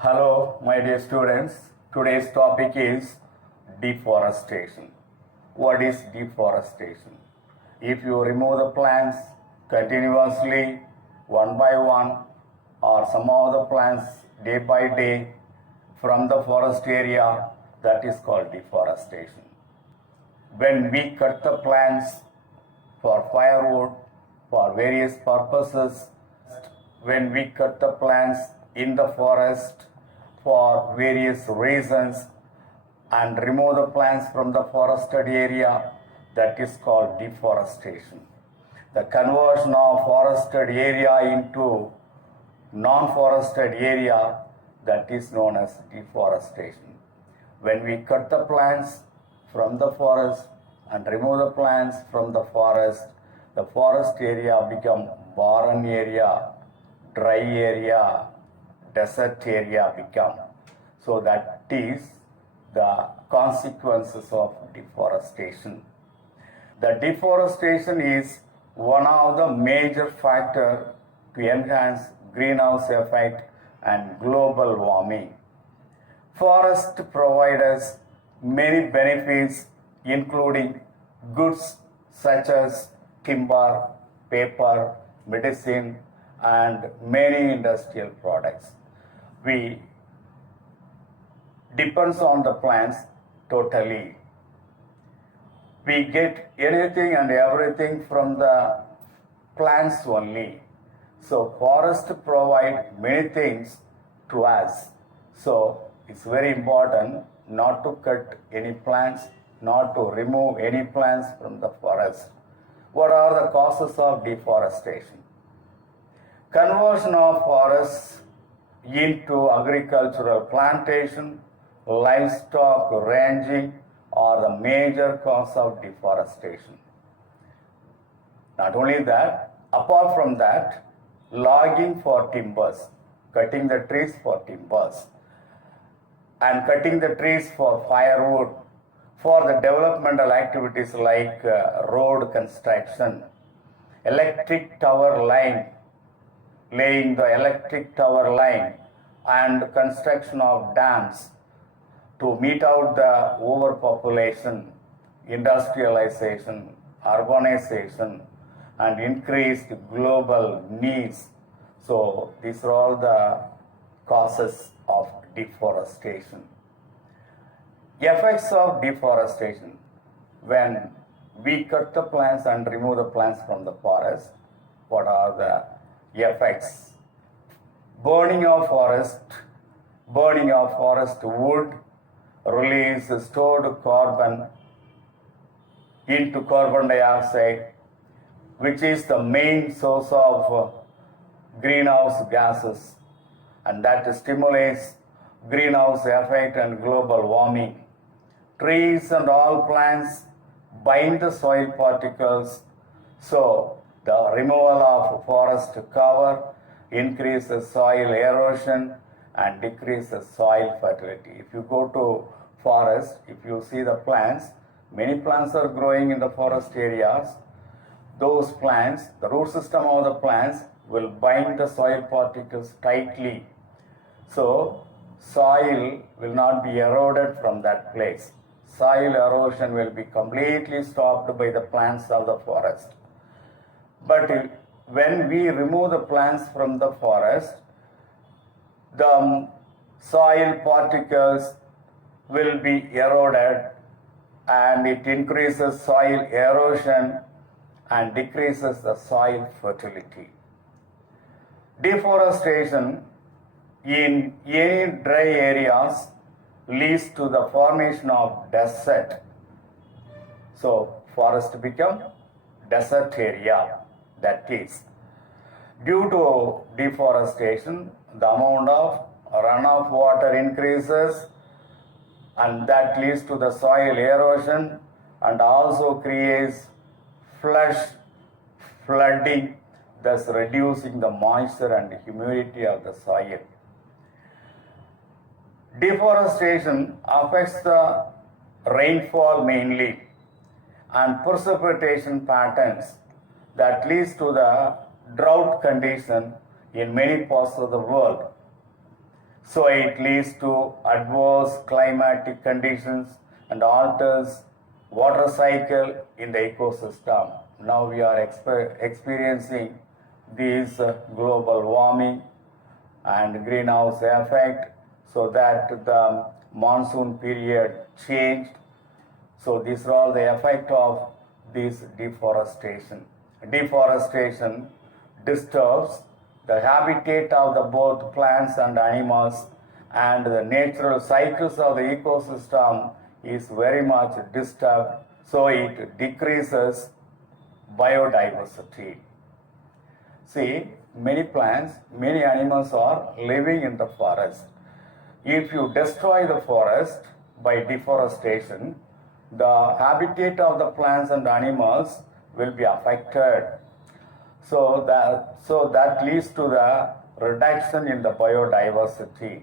Hello, my dear students. Today's topic is deforestation. What is deforestation? If you remove the plants continuously, one by one, or some of the plants day by day from the forest area, that is called deforestation. When we cut the plants for firewood, for various purposes, when we cut the plants in the forest for various reasons and remove the plants from the forested area, that is called deforestation. The conversion of forested area into non-forested area, that is known as deforestation. When we cut the plants from the forest and remove the plants from the forest area become barren area, dry area, desert area become. So that is the consequences of deforestation. The deforestation is one of the major factors to enhance greenhouse effect and global warming. Forests provide us many benefits, including goods such as timber, paper, medicine, and many industrial products. We depends on the plants totally. We get anything and everything from the plants only. So forests provide many things to us. So it's very important not to cut any plants, not to remove any plants from the forest. What are the causes of deforestation? Conversion of forests into agricultural plantation, livestock ranching are the major cause of deforestation. Not only that, apart from that, logging for timbers, cutting the trees for timbers, and cutting the trees for firewood, for the developmental activities like road construction, electric tower line, laying the electric tower line, and construction of dams to meet out the overpopulation, industrialization, urbanization, and increased global needs. So these are all the causes of deforestation. Effects of deforestation. When we cut the plants and remove the plants from the forest, what are the effects? Burning of forest wood release stored carbon into carbon dioxide, which is the main source of greenhouse gases, and that stimulates greenhouse effect and global warming. Trees and all plants bind the soil particles, so the removal of forest cover increases soil erosion and decreases soil fertility. If you go to forest, if you see the plants, many plants are growing in the forest areas. Those plants, the root system of the plants will bind the soil particles tightly. So soil will not be eroded from that place. Soil erosion will be completely stopped by the plants of the forest. But when we remove the plants from the forest, the soil particles will be eroded and it increases soil erosion and decreases the soil fertility. Deforestation in any dry areas leads to the formation of desert. So forest become desert area. That is, due to deforestation, the amount of runoff water increases, and that leads to the soil erosion and also creates flooding, thus reducing the moisture and humidity of the soil. Deforestation affects the rainfall mainly and precipitation patterns that leads to the drought condition in many parts of the world. So it leads to adverse climatic conditions and alters water cycle in the ecosystem. Now we are experiencing this global warming and greenhouse effect, so that the monsoon period changed. So these are all the effect of this deforestation. Deforestation disturbs the habitat of the both plants and animals, and the natural cycles of the ecosystem is very much disturbed, so it decreases biodiversity. See, many plants, many animals are living in the forest. If you destroy the forest by deforestation, the habitat of the plants and animals will be affected. So that leads to the reduction in the biodiversity.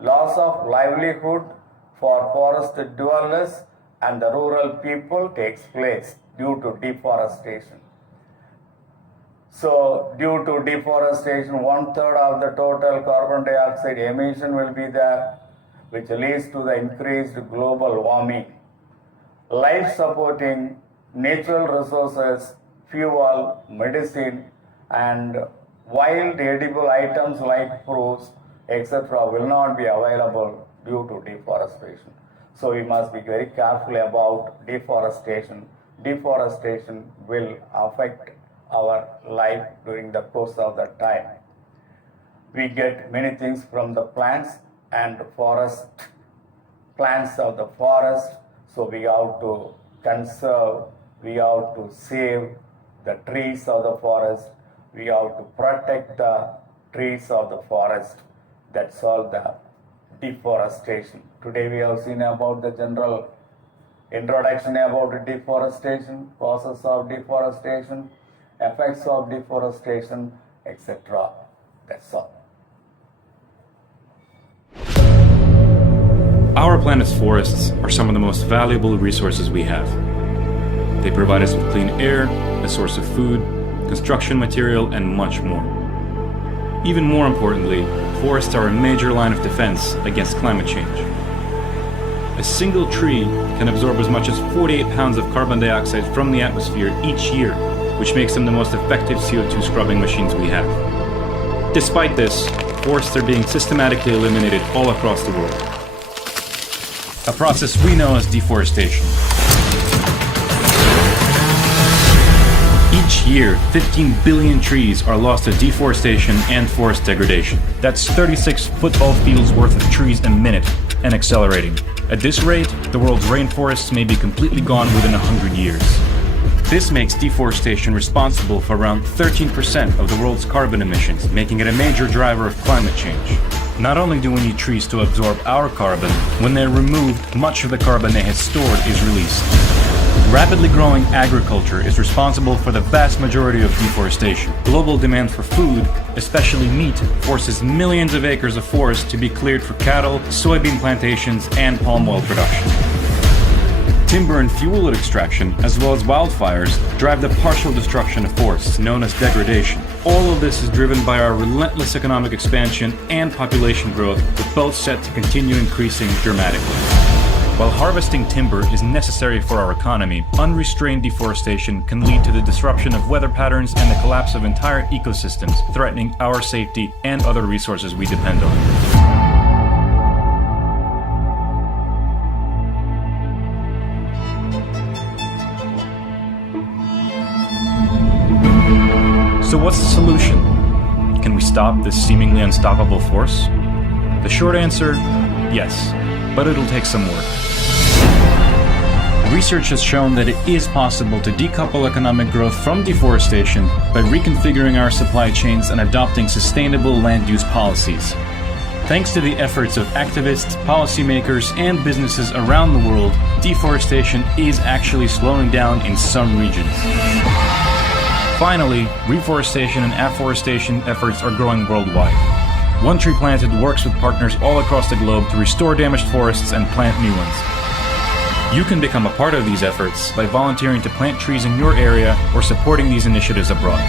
Loss of livelihood for forest dwellers and the rural people takes place due to deforestation. So due to deforestation, 1/3 of the total carbon dioxide emission will be there, which leads to the increased global warming. Life supporting natural resources, fuel, medicine, and wild edible items like fruits, etc. will not be available due to deforestation. So we must be very careful about deforestation. Deforestation will affect our life during the course of the time. We get many things from the plants and forest, plants of the forest, so we have to conserve, we have to save the trees of the forest, we have to protect the trees of the forest. That's all the deforestation. Today we have seen about the general introduction about deforestation, causes of deforestation, effects of deforestation, etc. That's all. Our planet's forests are some of the most valuable resources we have. They provide us with clean air, a source of food, construction material, and much more. Even more importantly, forests are a major line of defense against climate change. A single tree can absorb as much as 48 pounds of carbon dioxide from the atmosphere each year, which makes them the most effective CO2 scrubbing machines we have. Despite this, forests are being systematically eliminated all across the world. A process we know as deforestation. Each year, 15 billion trees are lost to deforestation and forest degradation. That's 36 football fields worth of trees a minute, and accelerating. At this rate, the world's rainforests may be completely gone within 100 years. This makes deforestation responsible for around 13% of the world's carbon emissions, making it a major driver of climate change. Not only do we need trees to absorb our carbon, when they're removed, much of the carbon they had stored is released. Rapidly growing agriculture is responsible for the vast majority of deforestation. Global demand for food, especially meat, forces millions of acres of forest to be cleared for cattle, soybean plantations, and palm oil production. Timber and fuel extraction, as well as wildfires, drive the partial destruction of forests, known as degradation. All of this is driven by our relentless economic expansion and population growth, with both set to continue increasing dramatically. While harvesting timber is necessary for our economy, unrestrained deforestation can lead to the disruption of weather patterns and the collapse of entire ecosystems, threatening our safety and other resources we depend on. So what's the solution? Can we stop this seemingly unstoppable force? The short answer, yes, but it'll take some work. Research has shown that it is possible to decouple economic growth from deforestation by reconfiguring our supply chains and adopting sustainable land use policies. Thanks to the efforts of activists, policymakers, and businesses around the world, deforestation is actually slowing down in some regions. Finally, reforestation and afforestation efforts are growing worldwide. One Tree Planted works with partners all across the globe to restore damaged forests and plant new ones. You can become a part of these efforts by volunteering to plant trees in your area or supporting these initiatives abroad.